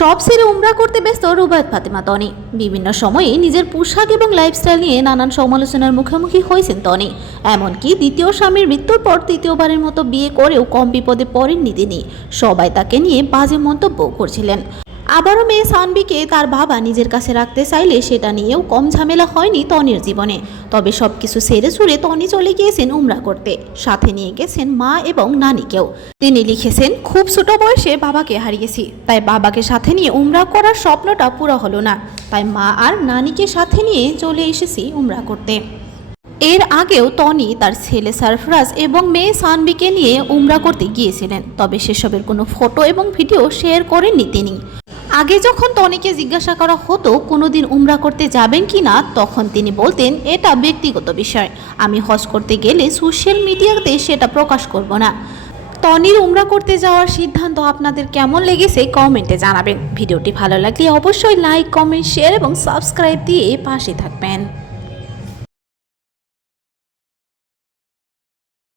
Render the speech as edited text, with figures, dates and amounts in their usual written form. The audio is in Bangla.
সব ছেড়ে উমরা করতে ব্যস্ত রুবায়েত ফাতেমা তনি। বিভিন্ন সময়ে নিজের পোশাক এবং লাইফস্টাইল নিয়ে নানান সমালোচনার মুখোমুখি হয়েছেন তনি। এমনকি দ্বিতীয় স্বামীর মৃত্যুর পর তৃতীয়বারের মতো বিয়ে করেও কম বিপদে পড়েননি তিনি। সবাই তাকে নিয়ে বাজে মন্তব্য করছিলেন। আবারও মেয়ে সানবিকে তার বাবা নিজের কাছে রাখতে চাইলে সেটা নিয়েও কম ঝামেলা হয়নি তনির জীবনে। তবে সবকিছু ছেড়ে ছুড়ে তনি চলে গিয়েছেন উমরা করতে, সাথে নিয়ে গেছেন মা এবং নানিকেও। তিনি লিখেছেন, খুব ছোট বয়সে বাবাকে হারিয়েছি, তাই বাবাকে সাথে নিয়ে উমরা করার স্বপ্নটা পুরো হলো না, তাই মা আর নানিকে সাথে নিয়ে চলে এসেছি উমরা করতে। এর আগেও তনি তার ছেলে সারফরাজ এবং মেয়ে সানবিকে নিয়ে উমরা করতে গিয়েছিলেন, তবে সেসবের কোনো ফটো এবং ভিডিও শেয়ার করেননি তিনি। আগে যখন তনিকে জিজ্ঞাসা করা হতো কোনোদিন উমরা করতে যাবেন কি না, তখন তিনি বলতেন, এটা ব্যক্তিগত বিষয়, আমি হজ করতে গেলে সোশ্যাল মিডিয়াতে সেটা প্রকাশ করব না। তনির উমরা করতে যাওয়ার সিদ্ধান্ত আপনাদের কেমন লেগেছে কমেন্টে জানাবেন। ভিডিওটি ভালো লাগলে অবশ্যই লাইক, কমেন্ট, শেয়ার এবং সাবস্ক্রাইব দিয়ে পাশে থাকবেন।